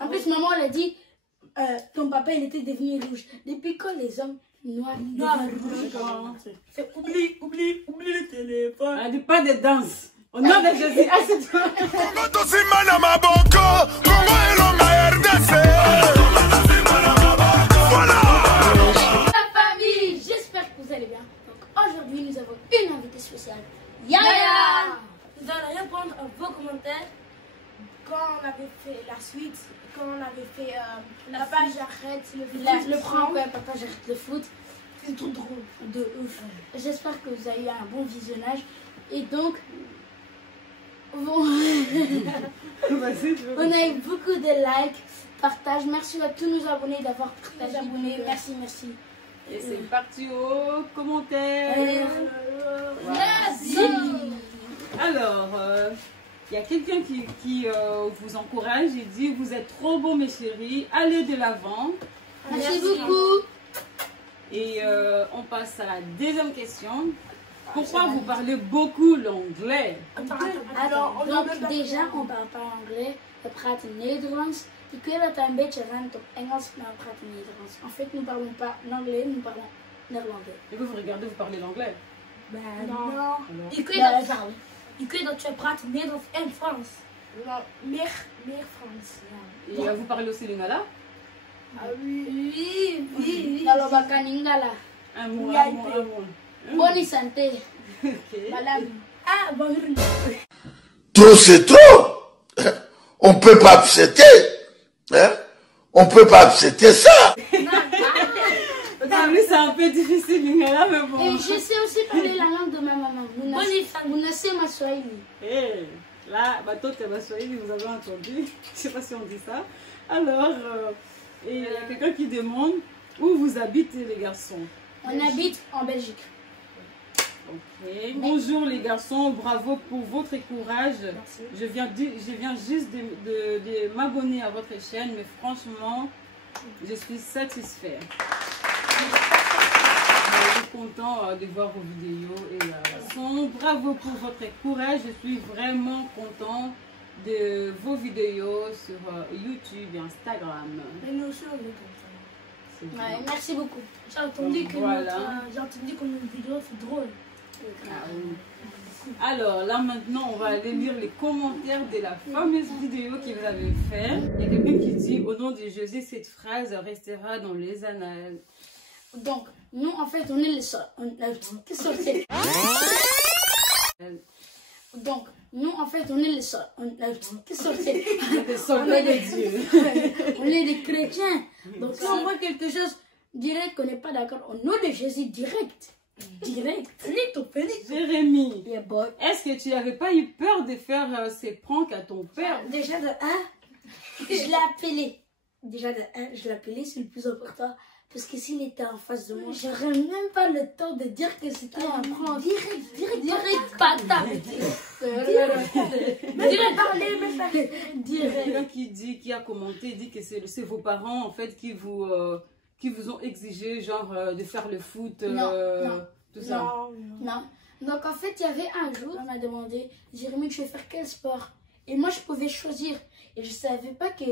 En plus, maman, elle a dit, ton papa, il était devenu rouge. Depuis quand les hommes noirs rouges? Oublie le téléphone. On dit pas de danse. Au nom de Jésus, assieds-toi. La famille, j'espère que vous allez bien. Donc aujourd'hui, nous avons une invitée spéciale, Yaya. Nous allons répondre à vos commentaires quand on avait fait la suite, quand on avait fait la page arrête Le prank, ouais, papa, j'arrête le foot. C'est trop drôle, de ouf. J'espère que vous avez eu un bon visionnage. Et donc, bon, on a eu beaucoup de likes, partage. Merci à tous nos abonnés d'avoir partagé. Merci, merci. Et c'est parti au commentaire. Merci. Alors, il y a quelqu'un qui vous encourage et dit: vous êtes trop beaux mes chéris, allez de l'avant. Merci beaucoup. Et on passe à la deuxième question. Pourquoi vous parlez beaucoup l'anglais? Alors, donc déjà, on parle pas anglais, we praten Nederlands. Ik weet dat hij een beetje ruimt op Engels, maar we praten Nederlands. En fait, nous parlons pas l'anglais, nous parlons néerlandais. Et vous regardez, vous parlez l'anglais? Non. Ik weet dat je praat Nederlands en Frans. Meer Frans. Ja. Et vous parlez aussi lingala? Ah oui. Nalobaka Lingala. Un mot. Bonne santé. Ok. Madame. Ah, bonjour. Trop c'est trop. On peut pas accepter. Hein? On peut pas accepter ça. Lui, c'est un peu difficile lingala, mais bon. Et je sais aussi parler la langue de ma maman. Vous naissez ma Swahili. Hey, là, toi, tu es Swahili, vous avez entendu. Je sais pas si on dit ça. Alors, et il y a quelqu'un qui demande où vous habitez, les garçons. On habite en Belgique. Ok. Bonjour les garçons, bravo pour votre courage. Merci. Je viens juste de m'abonner à votre chaîne, mais franchement, je suis satisfait. Je suis content de voir vos vidéos. Et bravo pour votre courage. Je suis vraiment content de vos vidéos sur YouTube et Instagram. Mais nous aussi, on est comme ça. Ouais, merci beaucoup. J'ai entendu que Voilà. notre vidéo, c'est drôle. Ah oui. Alors là maintenant on va aller lire les commentaires de la fameuse vidéo que vous avez fait. Il y a quelqu'un qui dit: au nom de Jésus, cette phrase restera dans les annales. Donc, nous en fait, on est les seuls. Donc, nous en fait, on est les seuls. Les soldats de Dieu. On est des chrétiens. Donc, si on voit quelque chose, direct qu'on n'est pas d'accord, au nom de Jésus, direct. Jérémy, Yeah, boy. est-ce que tu n'avais pas eu peur de faire ces pranks à ton père? Déjà de 1, je l'ai appelé. Déjà de 1, je l'ai appelé, c'est le plus important. Parce que s'il était en face de moi, j'aurais même pas le temps de dire que c'était un prank. Direct, patate. Direct, parler, mais parler. Quelqu'un qui a commenté, dit que c'est vos parents en fait qui vous ont exigé genre de faire le foot, tout ça. Non. Donc en fait, il y avait un jour, on m'a demandé: Jérémy, tu veux faire quel sport? Et moi, je pouvais choisir. Et je savais pas que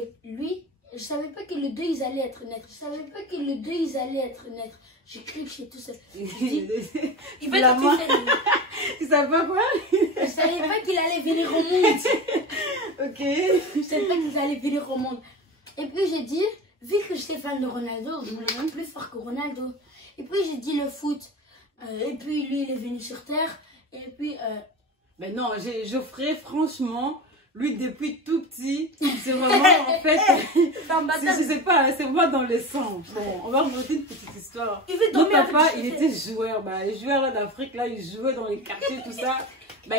je savais pas que les deux ils allaient être neutres. J'ai cru que j'étais tout seul. Il fait la main. Tu savais pas quoi? Je savais pas qu'il allait venir au monde. Ok. Je savais pas qu'ils allaient venir au monde. Et puis j'ai dit, vu que j'étais fan de Ronaldo, je voulais être plus fort que Ronaldo. Et puis j'ai dit le foot. Et puis lui, il est venu sur Terre. Et puis... Mais non, Geoffrey, franchement, lui, depuis tout petit, c'est vraiment, en fait, je sais pas, c'est vraiment dans le sang. Bon, on va raconter une petite histoire. Mon papa, il était joueur. Les joueurs là d'Afrique, là, ils jouaient dans les quartiers, tout ça.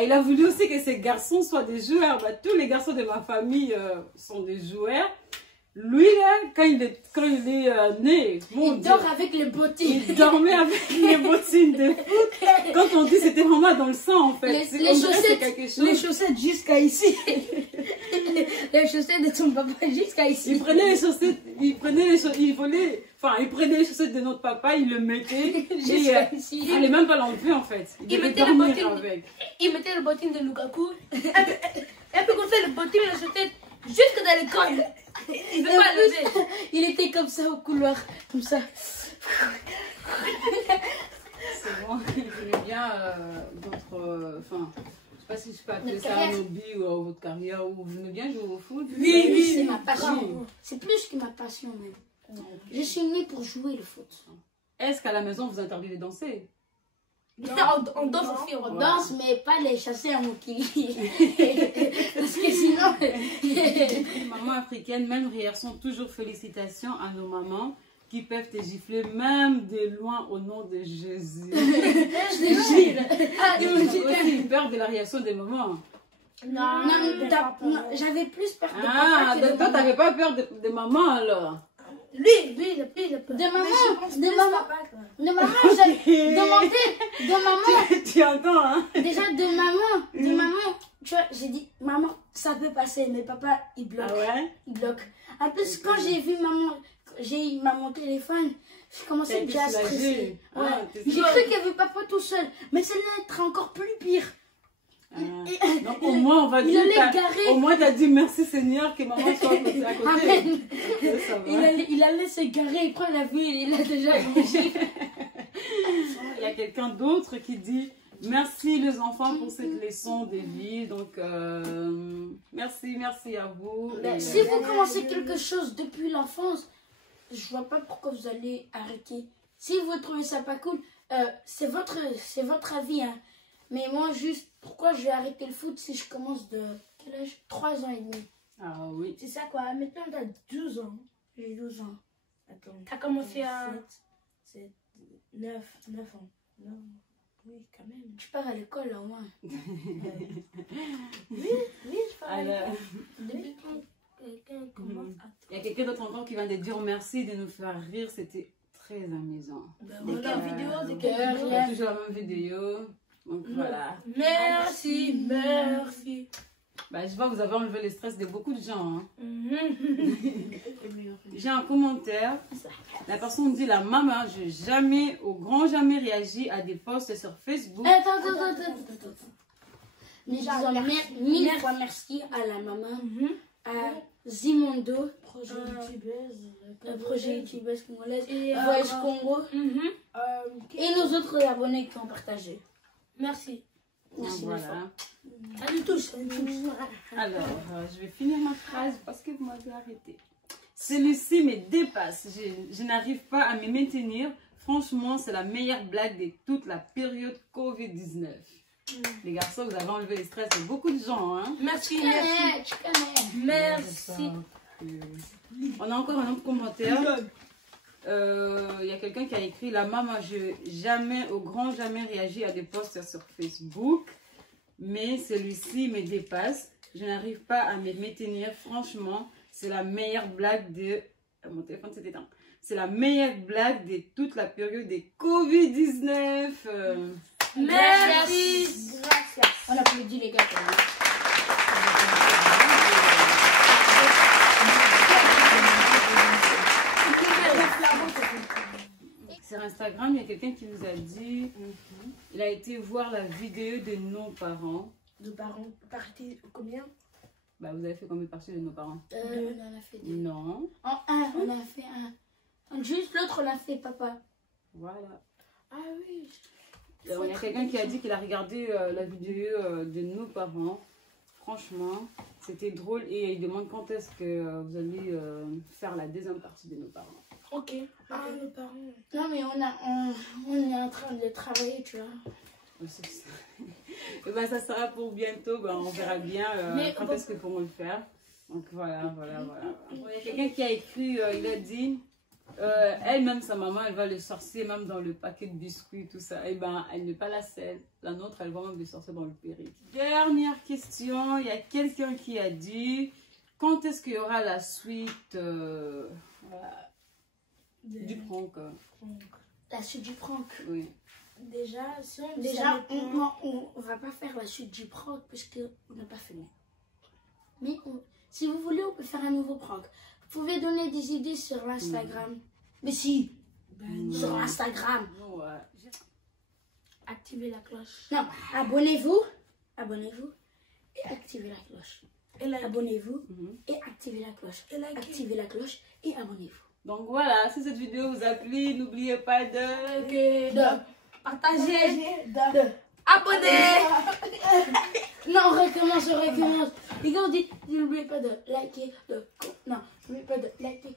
Il a voulu aussi que ses garçons soient des joueurs. Tous les garçons de ma famille sont des joueurs. Lui, là, quand il est né, il dort avec les bottines. Il dormait avec les bottines de foot. Quand on dit, c'était vraiment dans le sang, en fait. Les chaussettes jusqu'à ici. Les chaussettes de ton papa jusqu'à ici. Il prenait les chaussettes, il prenait les chaussettes de notre papa, il le mettait. Jusqu'à ici. Il n'allait même pas l'enlever, en fait. Il mettait les bottines de Lukaku. Et puis comme ça, les bottines et les chaussettes jusque dans le col. Il veut pas lever. Il était comme ça au couloir, comme ça. C'est bon, j'aimais bien votre. Enfin, je sais pas si je peux appeler ça un hobby ou votre carrière, ou vous aimez bien jouer au foot. Oui, c'est ma passion. C'est plus que ma passion même. Je suis née pour jouer le foot. Est-ce qu'à la maison vous interdit de danser? On danse aussi, On danse, mais pas les chasser à mon kili. Parce que sinon. Maman africaine, même réaction, toujours félicitations à nos mamans qui peuvent te gifler même de loin au nom de Jésus. Je te jure. J'ai aussi peur de la réaction des mamans. Non, j'avais plus peur de Ah, papa que de toi maman. t'avais pas peur de maman alors? Lui, il a peur. De maman, De de maman, Tu entends, hein? déjà de maman, tu vois, j'ai dit, maman, ça peut passer, mais papa, il bloque, Ah ouais? il bloque. En plus, quand j'ai vu j'ai eu maman au téléphone, j'ai commencé T'as été déjà à soulagée. stresser. Ah, Ouais. t'es J'ai cru qu'il y avait papa tout seul, mais ça allait être encore plus pire. Ah. Donc au moins on va il dire, allait garer. au moins t'as dit merci Seigneur que maman soit à côté. Amen. Ça va. Il allait se garer, quand il a vu, il a déjà mangé. Il y a quelqu'un d'autre qui dit merci les enfants pour cette leçon de vie. Donc merci à vous. Et, Si vous commencez quelque chose depuis l'enfance, je vois pas pourquoi vous allez arrêter. Si vous trouvez ça pas cool, c'est votre avis. Hein. Mais moi, juste, pourquoi je vais arrêter le foot si je commence de quel âge? 3 ans et demi. ah oui. C'est ça quoi, maintenant t'as 12 ans. J'ai 12 ans. Attends. T'as commencé à... 7, 9 ans. Non. Oui, quand même. tu pars à l'école là, au moins. Oui, je parle. Alors, Depuis quand quelqu'un commence à... il y a quelqu'un d'autre encore qui vient de dire merci de nous faire rire. C'était très amusant. De quelle vidéo? De On quelle vidéo? a toujours la même vidéo. Donc voilà. Merci, merci. Bah, je vois que vous avez enlevé le stress de beaucoup de gens. Hein. Mhm. J'ai un commentaire. La personne dit la maman, je jamais, au grand jamais réagi à des posts sur Facebook. Attends. Nous disons mille fois merci à la maman, à Zimondo, Projet youtubeuse. projet YouTubeuse congolaise, Et, Voyage Congo, et et nos autres abonnés qui ont partagé. merci. Merci Donc, mille fois. voilà. À nous tous. Alors, je vais finir ma phrase parce que vous m'avez arrêté. Celui-ci me dépasse. Je n'arrive pas à me maintenir. Franchement, c'est la meilleure blague de toute la période Covid-19. Les garçons, vous avez enlevé le stress de beaucoup de gens. Hein? Merci, Tu merci. connais. Merci. On a encore un autre commentaire. Il y a quelqu'un qui a écrit la maman, je jamais, au grand jamais réagi à des posts sur Facebook, mais celui-ci me dépasse. Je n'arrive pas à me maintenir. Franchement, c'est la meilleure blague de. Mon téléphone s'est éteint. C'est la meilleure blague de toute la période de Covid-19. Merci. On applaudit les gars. quand même. Sur Instagram, il y a quelqu'un qui nous a dit il a été voir la vidéo de nos parents. Nos parents partis combien? Bah, vous avez fait combien de parties de nos parents? On en a fait deux. Non. En un, on a fait un. Juste l'autre, on a fait papa. Voilà. Ah oui. Il y a quelqu'un qui a dit qu'il a regardé la vidéo de nos parents. Franchement, c'était drôle et il demande quand est-ce que vous allez faire la deuxième partie de nos parents. Ok. Ah, nos parents. Non, mais on est en train de travailler, tu vois. Et ben, ça sera pour bientôt. Ben, on verra bien Mais quand bon. est-ce que pourront le faire. Donc voilà. Il y a quelqu'un qui a écrit, il a dit, elle-même, sa maman, elle va le sorcier même dans le paquet de biscuits, tout ça. Et ben, elle n'est pas la seule. La nôtre, elle va même le sorcier dans le périple. Dernière question, il y a quelqu'un qui a dit, quand est-ce qu'il y aura la suite voilà, du prank? La suite du prank. Oui. Déjà, si on Déjà, on va pas faire la suite du prank puisqu'on n'a pas fini. Mais si vous voulez, on peut faire un nouveau prank. Vous pouvez donner des idées sur l'Instagram. Mais si, sur Instagram. Ouais. activer la cloche. Non, abonnez-vous et activez la cloche. abonnez-vous et activez la cloche. Activez la cloche et abonnez-vous. Donc voilà, si cette vidéo vous a plu, n'oubliez pas de partager, abonner. Non, on recommence. Les gars, on dit, n'oubliez pas de liker, n'oubliez pas de liker.